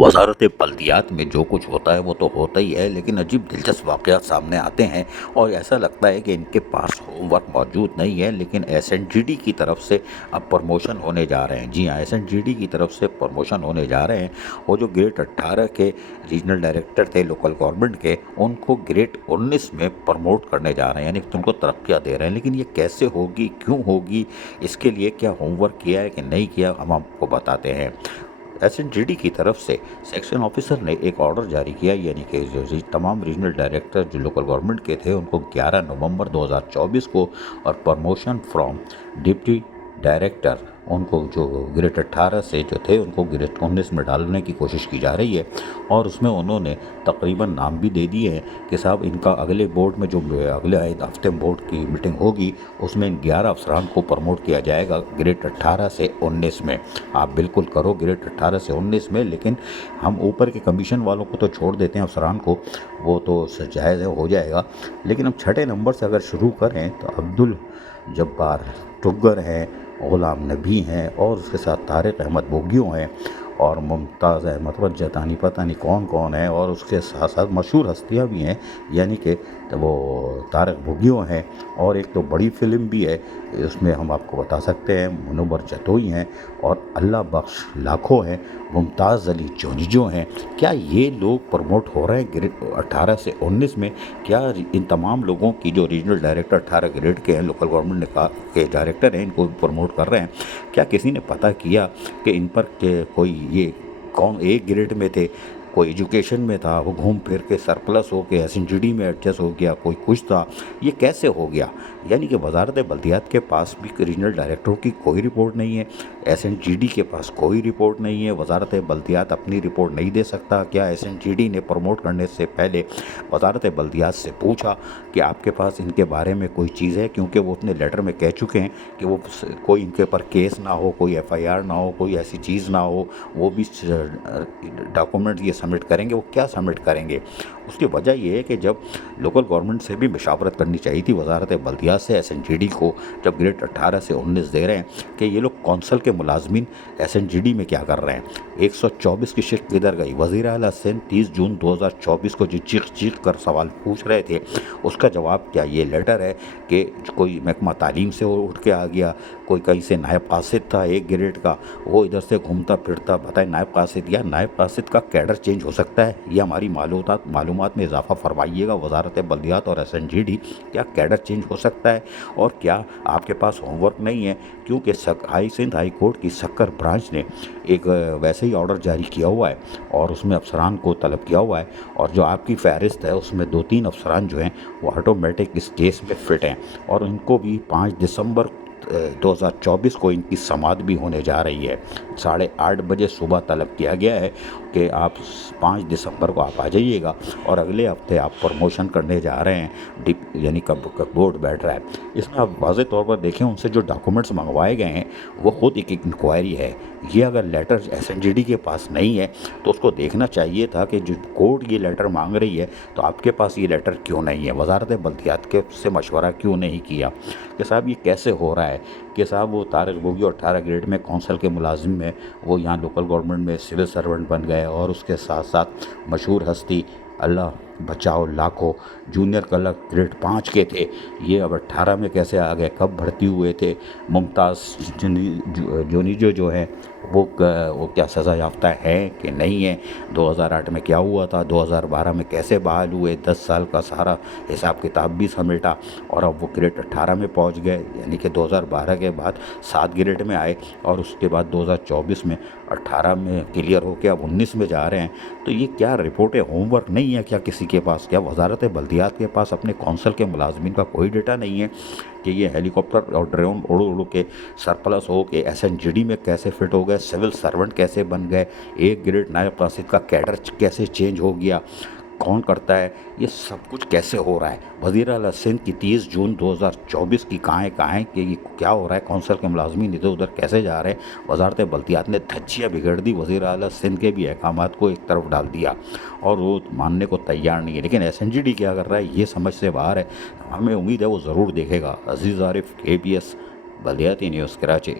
वजारत बल्दियात में जो कुछ होता है वो तो होता ही है, लेकिन अजीब दिलचस्प वाक़यात सामने आते हैं और ऐसा लगता है कि इनके पास होमवर्क मौजूद नहीं है, लेकिन एसएनजीडी की तरफ से अब प्रमोशन होने जा रहे हैं। जी हाँ, एसएनजीडी की तरफ से प्रमोशन होने जा रहे हैं। वो जो ग्रेड 18 के रीजनल डायरेक्टर थे लोकल गवर्नमेंट के, उनको ग्रेड 19 में प्रमोट करने जा रहे हैं, यानी उनको तरक्कियाँ दे रहे हैं। लेकिन ये कैसे होगी, क्यों होगी, इसके लिए क्या होमवर्क किया है कि नहीं किया, हम आपको बताते हैं। एसएनजीडी की तरफ से सेक्शन ऑफिसर ने एक ऑर्डर जारी किया, यानी कि जो तमाम रीजनल डायरेक्टर जो लोकल गवर्नमेंट के थे उनको 11 नवंबर 2024 को और प्रमोशन फ्रॉम डिप्टी डायरेक्टर उनको जो ग्रेड 18 से जो थे उनको ग्रेड 19 में डालने की कोशिश की जा रही है। और उसमें उन्होंने तकरीबन नाम भी दे दिए हैं कि साहब इनका अगले बोर्ड में जो अगले हफ्ते बोर्ड की मीटिंग होगी उसमें इन 11 अफसरान को प्रमोट किया जाएगा ग्रेड 18 से 19 में। आप बिल्कुल करो ग्रेड 18 से 19 में, लेकिन हम ऊपर के कमीशन वालों को तो छोड़ देते हैं, अफसरान को वो तो जायज़ हो जाएगा। लेकिन हम छठे नंबर से अगर शुरू करें तो अब्दुल जब्बार टुग्गर हैं, ग़ुलाम नबी हैं और उसके साथ तारिक अहमद बोगियो हैं और मुमताज़ अहमद वज्जतानी, पता नहीं कौन कौन है, और उसके साथ साथ मशहूर हस्तियाँ भी हैं, यानी कि वो तारिक बोगियो हैं। और एक तो बड़ी फ़िल्म भी है, उसमें हम आपको बता सकते हैं मुनव्वर जतोई हैं और अल्लाह बख्श लाखों हैं, मुमताज़ अली जोनिजो हैं। क्या ये लोग प्रमोट हो रहे हैं ग्रेड 18 से 19 में? क्या इन तमाम लोगों की जो रीजनल डायरेक्टर 18 ग्रेड के हैं, लोकल गवर्नमेंट के डायरेक्टर हैं, इनको प्रमोट कर रहे हैं? क्या किसी ने पता किया कि इन पर कोई ये कौन एक ग्रेड में थे, कोई एजुकेशन में था, वो घूम फिर के सरप्लस हो के एसएनजीडी में एडजस्ट हो गया, कोई कुछ था, ये कैसे हो गया? यानी कि वजारत बल्दियात के पास भी रीजनल डायरेक्टरों की कोई रिपोर्ट नहीं है, एसएनजीडी के पास कोई रिपोर्ट नहीं है, वजारत बल्दियात अपनी रिपोर्ट नहीं दे सकता। क्या एसएनजीडी ने प्रमोट करने से पहले वजारत बल्दियात से पूछा कि आपके पास इनके बारे में कोई चीज़ है? क्योंकि वो अपने लेटर में कह चुके हैं कि वो कोई इनके ऊपर केस ना हो, कोई एफआईआर ना हो, कोई ऐसी चीज़ ना हो, वो भी डॉक्यूमेंट ये सबमिट करेंगे। वो क्या सबमिट करेंगे? उसकी वजह ये है कि जब लोकल गवर्नमेंट से भी मशावरत करनी चाहिए थी वजारत बल्दियात से एसएनजीडी को, जब ग्रेड 18 से 19 दे रहे हैं कि ये लोग कौंसल के मुलाजमीन एसएनजीडी में क्या कर रहे हैं। 124 की शिक किधर गई? वज़ीर आला सिंध 30 जून 2024 को जो चीख कर सवाल पूछ रहे थे उसका जवाब क्या ये लेटर है कि कोई महकमा तालीम से उठ के आ गया, कोई कहीं से नायब कासिद था एक ग्रेड का, वो इधर से घूमता फिरता, बताए नायब कासिद या नायब कासिद का कैडर चेंज हो सकता है? ये हमारी मालूमात में इजाफा फरमाइएगा वजारत बल्दियात और एसएनजीडी, क्या कैडर चेंज हो सकता है? और क्या आपके पास होमवर्क नहीं है? क्योंकि सिंध हाई कोर्ट की सक्कर ब्रांच ने एक वैसे ही ऑर्डर जारी किया हुआ है और उसमें अफसरान को तलब किया हुआ है, और जो आपकी फहरिस्त है उसमें 2-3 अफसरान जो हैं वो ऑटोमेटिक इस केस में फिट हैं और इनको भी 5 दिसंबर 2024 को इनकी समाअत भी होने जा रही है। 8:30 बजे सुबह तलब किया गया है कि आप 5 दिसंबर को आप आ जाइएगा और अगले हफ्ते आप प्रमोशन करने जा रहे हैं। यानी कब बोर्ड बैठ रहा है। इसमें आप वाज़े तौर पर देखें, उनसे जो डॉक्यूमेंट्स मंगवाए गए हैं वो खुद एक इंक्वायरी है। ये अगर लेटर एसएनजीडी के पास नहीं है तो उसको देखना चाहिए था कि जो कोर्ट ये लेटर मांग रही है तो आपके पास ये लेटर क्यों नहीं है, वजारत बल्दियात के से मशवरा क्यों नहीं किया कि साहब ये कैसे हो रहा है कि साहब वो तारिक बोगी 18 ग्रेड में कौंसल के मुलाजिम में वो यहाँ लोकल गवर्नमेंट में सिविल सर्वेंट बन गए, और उसके साथ साथ मशहूर हस्ती अल्लाह बचाओ लाखों जूनियर क्लर्क ग्रेड 5 के थे, ये अब 18 में कैसे आ गए, कब भर्ती हुए थे? मुमताज़ जोनिजो जो है वो क्या सज़ा याफ्ता है कि नहीं है? 2008 में क्या हुआ था, 2012 में कैसे बहाल हुए? 10 साल का सारा हिसाब किताब भी समेटा और अब वो ग्रेड 18 में पहुंच गए, यानी कि 2012 के बाद 7 ग्रेड में आए और उसके बाद 2024 में 18 में क्लियर होकर अब 19 में जा रहे हैं। तो ये क्या रिपोर्टें, होमवर्क नहीं है क्या किसी के पास? क्या वजारत बल्दियात के पास अपने कौंसल के मुलाजमीन का कोई डेटा नहीं है कि ये हेलीकॉप्टर और ड्रोन उड़ के सरप्लस हो के एसएनजीडी में कैसे फिट हो गए, सिविल सर्वेंट कैसे बन गए, एक ग्रेड नायब कासिद का कैडर कैसे चेंज हो गया, कौन करता है, ये सब कुछ कैसे हो रहा है? वज़ीर आला सिंध की 30 जून 2024 की कहाँ है कि ये क्या हो रहा है? कौंसल के मुलाजमीन इधर उधर कैसे जा रहे हैं? वजारत बल्दियात ने धज्जियाँ बिगड़ दी, वज़ीर आला सिंध के भी अहकामात को एक तरफ डाल दिया और वो मानने को तैयार नहीं है। लेकिन एसएनजीडी क्या कर रहा है ये समझ से बाहर है। हमें उम्मीद है वो ज़रूर देखेगा। अजीज़ आरिफ, KBS बल्दियाती न्यूज़, कराची।